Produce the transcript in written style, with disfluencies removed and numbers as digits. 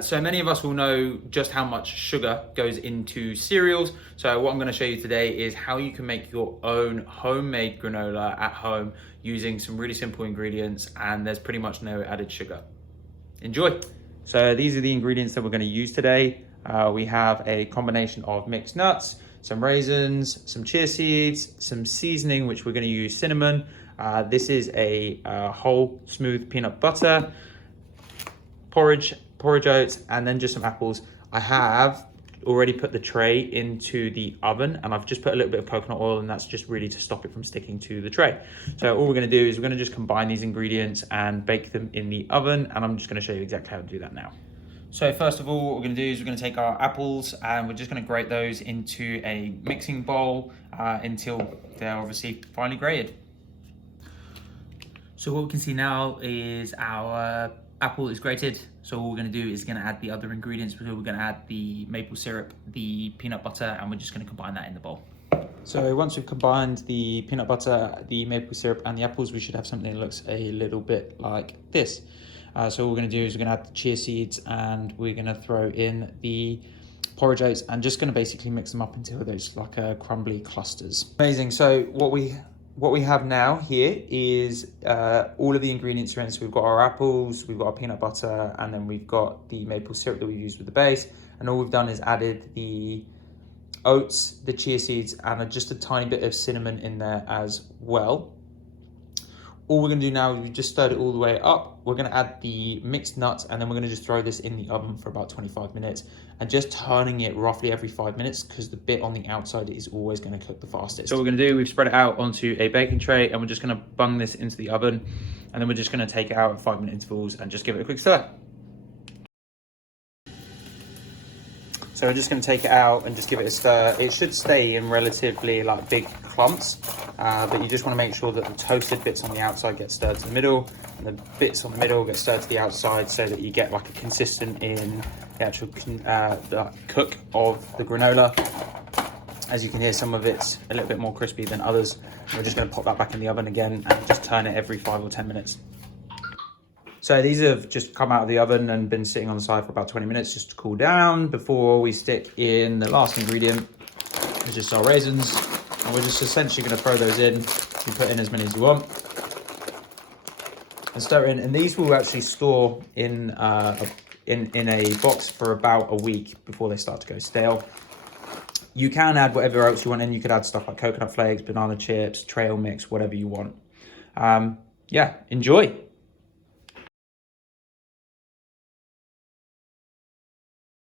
So many of us will know just how much sugar goes into cereals. So what I'm going to show you today is how you can make your own homemade granola at home using some really simple ingredients, and there's pretty much no added sugar. Enjoy. So these are the ingredients that we're going to use today. We have a combination of mixed nuts, some raisins, some chia seeds, some seasoning, which we're going to use cinnamon. This is a whole smooth peanut butter, porridge oats, and then just some apples. I have already put the tray into the oven, and I've just put a little bit of coconut oil, and that's just really to stop it from sticking to the tray. So all we're going to do is we're going to just combine these ingredients and bake them in the oven, and I'm just going to show you exactly how to do that now. So first of all, what we're going to do is we're going to take our apples and we're just going to grate those into a mixing bowl until they're obviously finely grated. So what we can see now is our apple is grated. So all we're going to do is going to add the other ingredients. We're going to add the maple syrup, the peanut butter, and we're just going to combine that in the bowl. So once we've combined the peanut butter, the maple syrup, and the apples, we should have something that looks a little bit like this. So what we're going to do is we're going to add the chia seeds, and we're going to throw in the porridge oats, and just going to basically mix them up until those like crumbly clusters. Amazing. So what we have now here is all of the ingredients are in. So we've got our apples, we've got our peanut butter, and then we've got the maple syrup that we've used with the base. And all we've done is added the oats, the chia seeds, and just a tiny bit of cinnamon in there as well. All we're going to do now is we just stirred it all the way up. We're going to add the mixed nuts, and then we're going to just throw this in the oven for about 25 minutes and just turning it roughly every 5 minutes, because the bit on the outside is always going to cook the fastest. So what we're going to do, we've spread it out onto a baking tray, and we're just going to bung this into the oven, and then we're just going to take it out at 5-minute intervals and just give it a quick stir. So we're just going to take it out and just give it a stir. It should stay in relatively like big clumps, but you just want to make sure that the toasted bits on the outside get stirred to the middle, and the bits on the middle get stirred to the outside, so that you get like a consistent in the actual the cook of the granola. As you can hear, some of it's a little bit more crispy than others. We're just going to pop that back in the oven again and just turn it every 5 or 10 minutes. So these have just come out of the oven and been sitting on the side for about 20 minutes just to cool down before we stick in the last ingredient, which is our raisins. And we're just essentially going to throw those in. You put in as many as you want and stir in. And these will actually store in a box for about a week before they start to go stale. You can add whatever else you want in. You could add stuff like coconut flakes, banana chips, trail mix, whatever you want. Yeah, enjoy.